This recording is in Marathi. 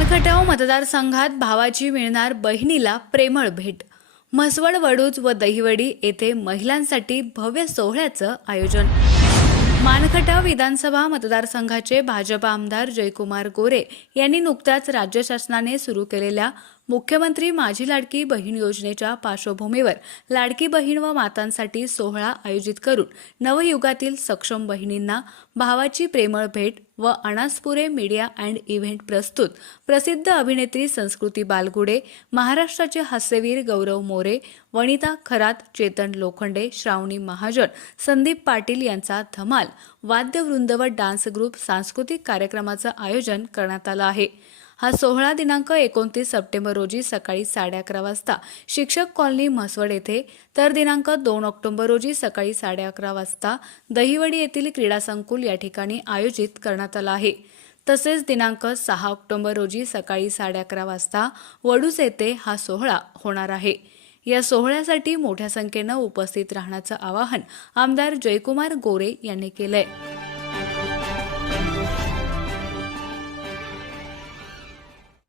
मानखटाव मतदारसंघात भावाची मिळणार बहिणीला प्रेमळ भेट. म्हसवड वडूज व दहिवडी येथे महिलांसाठी भव्य सोहळ्याचं आयोजन. मानखटाव विधानसभा मतदारसंघाचे भाजप आमदार जयकुमार गोरे यांनी नुकत्याच राज्य शासनाने सुरू केलेल्या मुख्यमंत्री माझी लाडकी बहीण योजनेच्या पार्श्वभूमीवर लाडकी बहीण व मातांसाठी सोहळा आयोजित करून नवयुगातील सक्षम बहिणींना भावाची प्रेमळ भेट व अनासपुरे मीडिया अँड इव्हेंट प्रस्तुत प्रसिद्ध अभिनेत्री संस्कृती बालगुडे महाराष्ट्राचे हास्यवीर गौरव मोरे वनिता खरात चेतन लोखंडे श्रावणी महाजन संदीप पाटील यांचा धमाल वाद्यवृंद व डान्स ग्रुप सांस्कृतिक कार्यक्रमाचं आयोजन करण्यात आलं आहे. हा सोहळा दिनांक एकोणतीस सप्टेंबर रोजी सकाळी साडे अकरा वाजता. शिक्षक कॉलनी म्हसवड येथे तर दिनांक दोन ऑक्टोबर रोजी सकाळी साडे अकरा वाजता दहिवडी येथील क्रीडा संकुल या ठिकाणी आयोजित करण्यात आला आहे. तसेच दिनांक सहा ऑक्टोबर रोजी सकाळी साडे अकरा वाजता वडूज येथे हा सोहळा होणार आहे. या सोहळ्यासाठी मोठ्या संख्येनं उपस्थित राहण्याचं आवाहन आमदार जयकुमार गोरे यांनी केलंय.